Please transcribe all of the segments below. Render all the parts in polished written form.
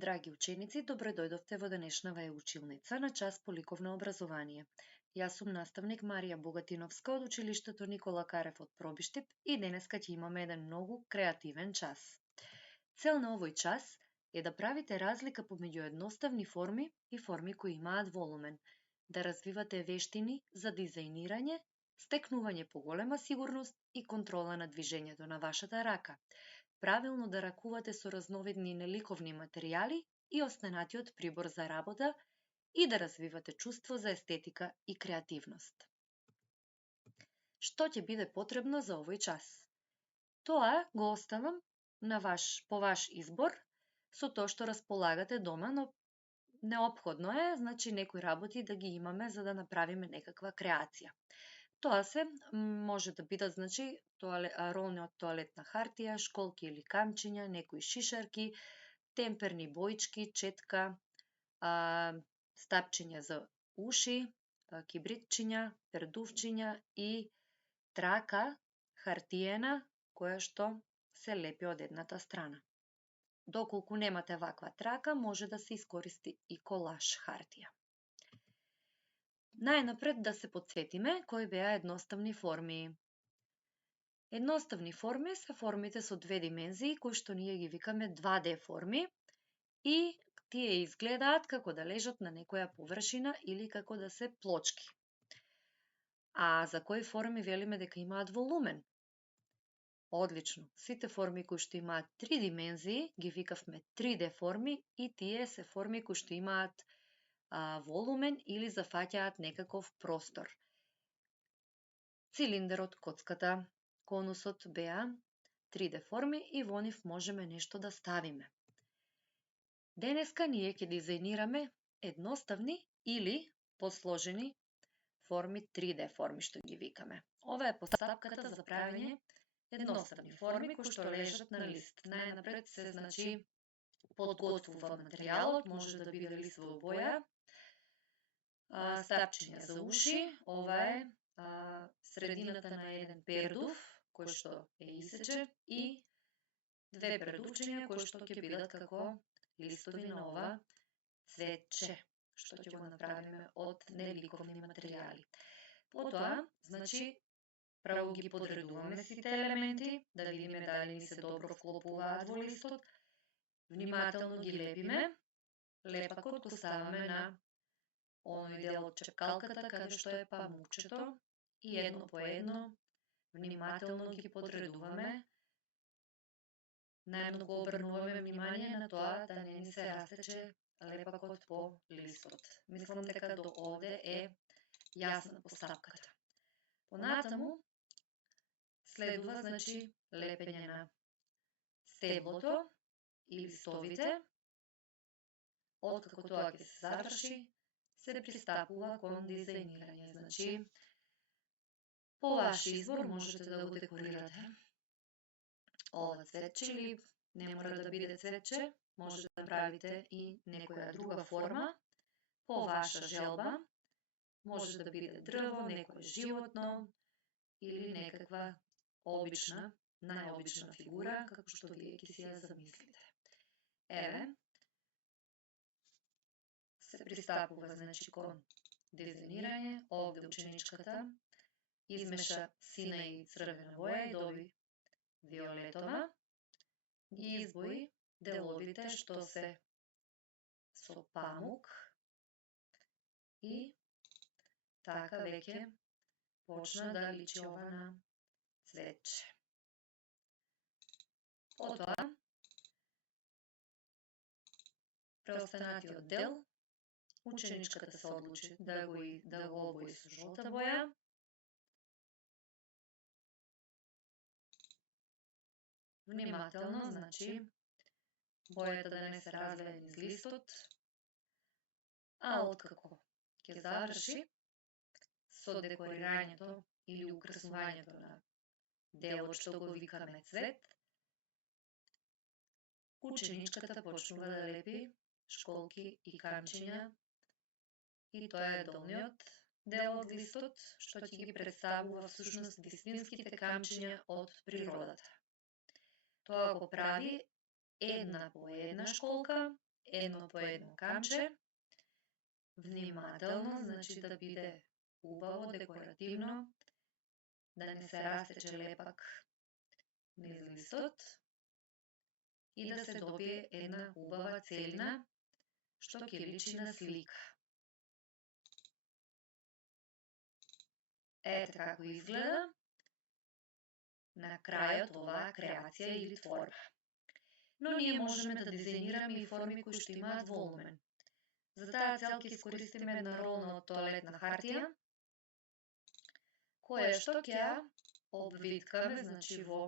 Драги ученици, добро дојдовте во денешнава училница на час по ликовно образование. Јас сум наставник Марија Богатиновска од училиштето Никола Карев од Пробиштип и денеска ќе имаме еден многу креативен час. Цел на овој час е да правите разлика помеѓу едноставни форми и форми кои имаат волумен, да развивате вештини за дизајнирање, стекнување поголема сигурност и контрола на движењето на вашата рака, правилно да ракувате со разновидни неликовни материјали и останатиот прибор за работа и да развивате чувство за естетика и креативност. Што ќе биде потребно за овој час? Тоа го оставам по ваш избор со тоа што располагате дома, но неопходно е, некои работи да ги имаме за да направиме некаква креација. Тоа се може да бидат ролни од тоалетна хартија, школки или камчиња, некои шишарки, темперни боички, четка, стапчиња за уши, кибритчиња, пердувчиња и трака хартиена која што се лепи од едната страна. Доколку немате ваква трака, може да се искористи и колаж хартија. Најнапред да се потсетиме кои беа едноставни форми. Едноставни форми се формите со две димензии, кои што ние ги викаме 2D форми и тие изгледаат како да лежат на некоја површина или како да се плочки. А за кои форми велиме дека имаат волумен? Одлично, сите форми кои што имаат 3 димензии ги викавме 3D форми и тие се форми кои што имаат волумен или зафаќаат некаков простор. Цилиндерот, коцката, конусот беа 3D форми и во нив можеме нешто да ставиме. Денеска ние ќе дизајнираме едноставни или посложени форми, 3D форми што ги викаме. Ова е постапката за правење едноставни форми кои што лежат на лист. Најнапред се подготвува материјалот, може да биде лист во боја, стапчиња за уши, ова е средината на еден пердув кој што е исечен и две пердувчиња кои што ќе бидат како листови на ова цветче, што ќе го направиме од неликовни материјали. Потоа, право ги подредуваме сите елементи, да видиме дали ни се добро вклопуваат во листот, внимателно ги лепиме, лепакот го ставаме на оној дел од чепкалката каде што е памукчето и едно по едно внимателно ги подредуваме. Најмногу обрнуваме внимание на тоа да не ни се растече лепакот по листот. Мислам дека до овде е јасна постапката. Понатаму следува лепење на стеблото и листовите. Откако тоа ќе се заврши, се пристапува кон дизајнирање. По ваш избор можете да го декорирате ова цветче или не мора да биде цветче, може да правите и некоја друга форма по ваша желба. Може да биде дрво, некое животно или некаква обична, најобична фигура, како што вие ќе си ја замислите. Еве, се пристапува кон дизајнирање. Овде ученичката измеша сина и црвена боја и доби виолетова. Ги избои деловите што се со памук и така веќе почна да личи ова на цветче. Потоа, преостанатиот дел, ученичката се одлучи да го обои со жолта боја. Внимателно, бојата да не се разлее низ листот, а откако ќе заврши со декорирањето или украсувањето на делот што го викаме цвет, ученичката почнува да лепи школки и камчиња и тоа е долниот дел од листот што ќе ги представува всушност вистинските камчиња од природата. Тоа го прави една по една школка едно по едно камче, внимателно, значи да биде убаво, декоративно, да не се растече лепак низ листот и да се добие една убава целина, што ќе личи на слика. Ете како изгледа на крајот оваа креација или творба. Но ние можеме да дизајнираме и форми кои што имаат волумен. За таа цел ќе искористиме една ролна од тоалетна хартија, која што ќе ја обвиткаме, значи во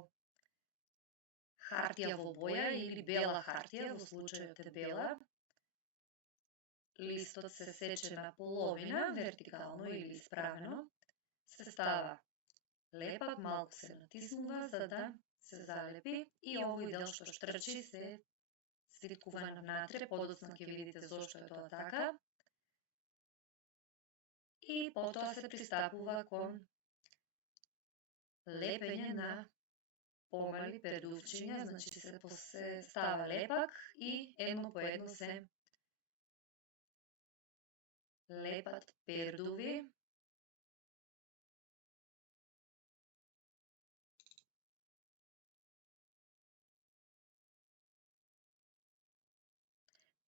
хартија во боја или бела хартија, во случајот е бела. Листот се сече на половина, вертикално или исправено, се става лепак, малку се натиснува за да се залепи и овој дел што штрчи се сликува внатре, подоцна ќе видите зошто е тоа така. И потоа се пристапува кон лепење на помали пердувчиња, значи се става лепак и едно по едно се лепат пердуви.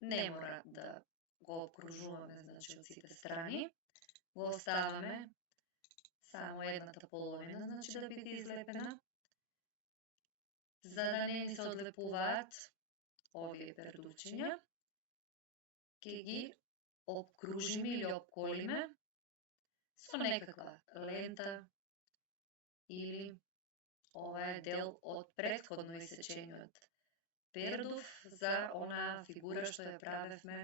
Не мора да го обкружуваме, значи, од сите страни. Го оставаме само едната половина, значи да биде излепена, за да не ни се одлепуваат овие пердувчиња. Ќе ги обкружиме или обколиме со некаква лента или ова е дел од претходно исечениот пердув за онаа фигура што ја правевме,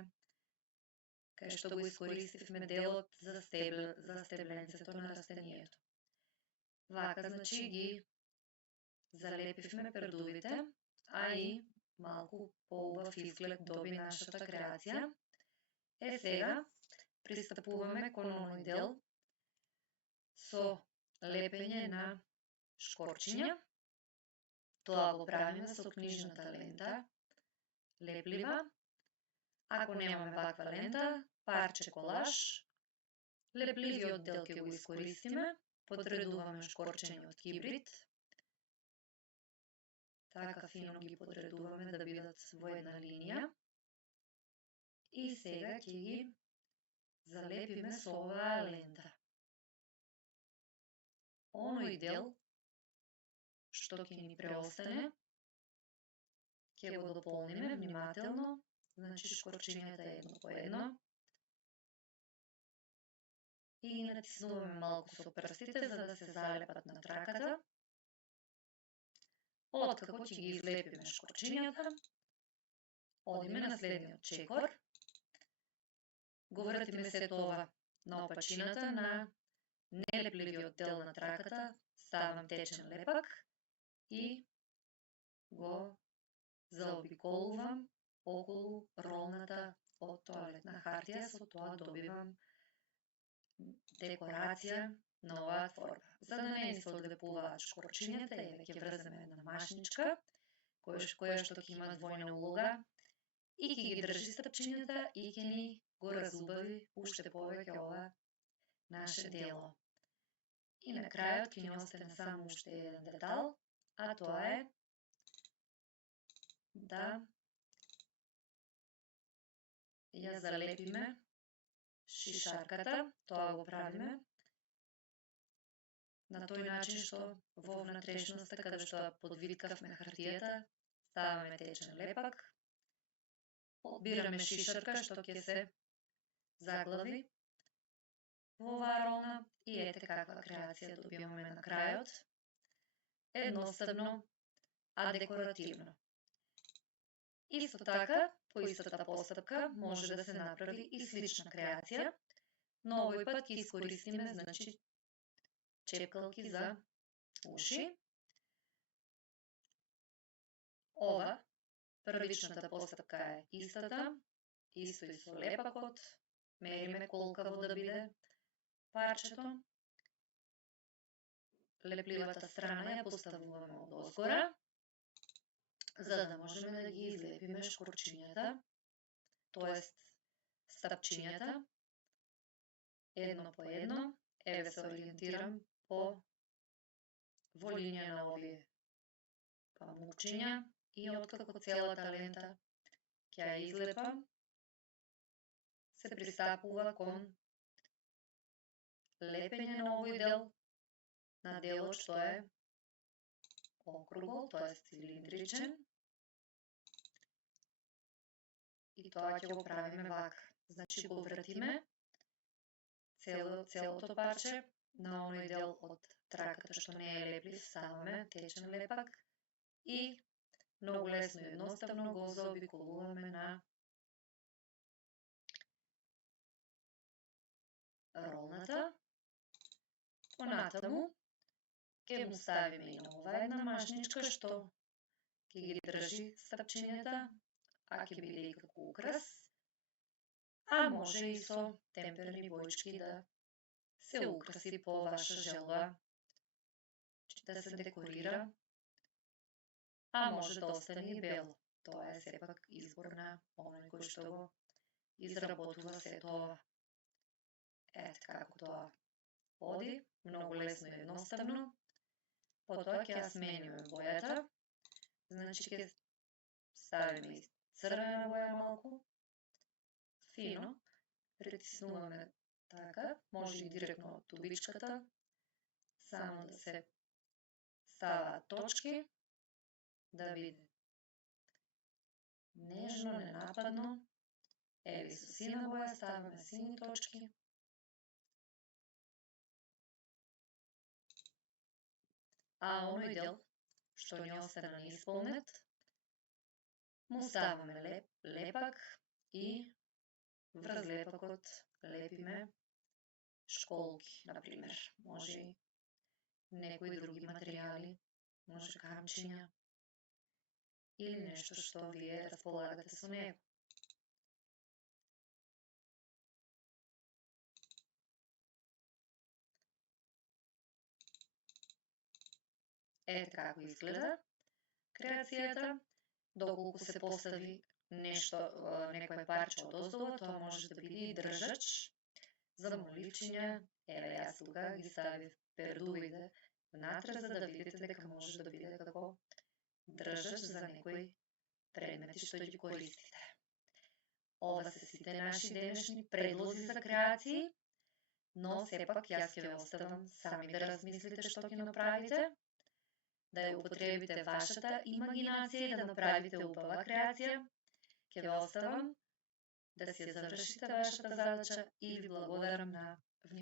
кај што го искористивме делот за стебленцето на растението. Вака, значи, ги залепивме пердувите, а и малку поубав изглед доби нашата креација. Сега пристапуваме кон оној дел со лепење на шкорчиња. Тоа го правиме со книжната лента, леплива. Ако немаме ваква лента, парче колаж, лепливиот дел ќе го искористиме, подредуваме шкорчење од кибрид, така фино ги подредуваме да бидат во една линија. И сега ќе ги залепиме со оваа лента. Оној дел што ќе ни преостане, ќе го дополниме внимателно, значи шкорчињата едно по едно. И ги натиснуваме малку со прстите за да се залепат на траката. Откако ќе ги излепиме шкорчињата, одиме на следниот чекор. Го вртиме сето ова на опачината на нелепливиот дел на траката, ставам течен лепак и го заобиколувам околу ролната од тоалетна хартија, со тоа добивам декорација на оваа творба. За да не ни се одлепуваат шкорчињата, еве ќе врземе една машничка, која што ќе има двојна улога и ќе ги држи стапчињата и ќе ни го разубави уште повеќе ова наше дело. И на крајот ќе ни остане само уште еден детал, а тоа е да ја залепиме шишарката. Тоа го правиме на тој начин што во внатрешноста, каде што подвиткавме хартијата, ставаме течен лепак, одбираме шишарка што ќе се заглави во оваа ролна и ете каква креација добиваме на крајот. Едноставно, а декоративно. Исто така, по истата постапка, може да се направи и слична креација, но овој пат ќе искористиме, значи, чепкалки за уши. Ова, првичната постапка е истата, исто и со лепакот, мериме колкаво да биде парчето. Лепливата страна ја поставуваме од озгора, за да можеме да ги излепиме шкорчињата тоест стапчињата, едно по едно, еве се ориентирам во линија на овие памукчиња и откако целата лента ќе ја излепам, се пристапува кон лепење на овој дел на делот што е округол, тоест цилиндричен. И тоа ќе го правиме вака. Значи го вртиме целото парче на оној дел од траката што не е леплив, ставаме течен лепак и многу лесно и едноставно го заобиколуваме на ролната. Понатаму ќе му ставиме и на ова една машничка што ќе ги држи стапчињата, а ќе биде и како украс, а може и со темперни боички да се украси по ваша желба, да се декорира, а може да остане и бело. Тоа е сепак избор на оној кој што го изработува сето ова. Ето како тоа оди, многу лесно и едноставно. Потоа ќе ја смениме бојата, значи ќе ставиме и црвена боја малку, фино, притиснуваме така, може и директно од тубичката, само да се ставаат точки, да биде нежно, ненападно. Еви со сина боја ставаме сини точки. А оној дел што ни остана неисполнет, му ставаме лепак и врз лепакот лепиме школки, например. Може и некои други материјали, може камчиња или нешто што вие располагате со него. Ете како изгледа креацијата. Доколку се постави нешто, некој парче од оздово, тоа може да биде и држач за моливчиња. Еве јас тука ги ставив пердувите внатре за да видите дека може да биде како држач за некои предмети што ги користите. Ова се сите наши денешни предлози за креации, но сепак јас ќе ве оставам сами да размислите што ќе направите, да ја употребите вашата имагинација и да направите убава креација. Ќе ве оставам да си ја завршите вашата задача и ви благодарам на